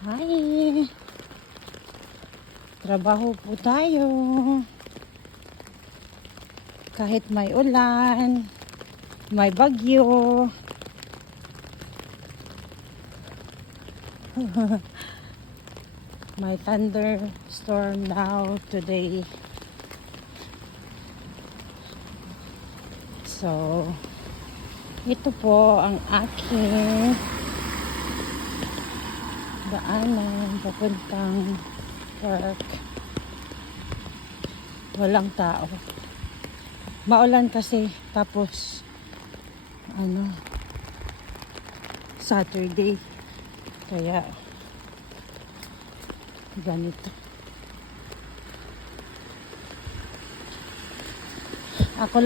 Hi! Trabaho po tayo. Kahit may ulan, may bagyo. May thunderstorm now today. So, ito po ang aking daanan papuntang work. Walang tao. Maulan kasi, tapos Saturday, kaya ganito. Ako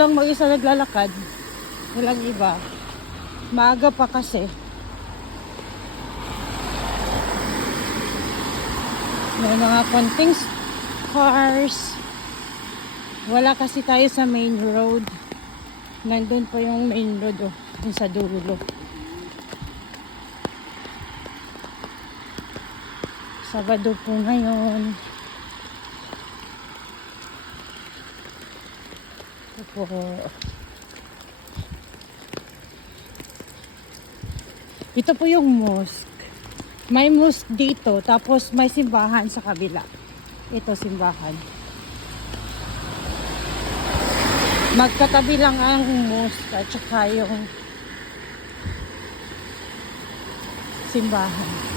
lang mag-isa naglalakad, walang iba. Maaga pa kasi. May mga konting cars. Wala kasi tayo sa main road. Nandun po yung main road, yung sa dulo. Sabado po ngayon. Ito po. Ito po yung mosque. May mosque dito, tapos may simbahan sa kabila. Ito simbahan. Magkatabi lang ang mosque at saka yung simbahan.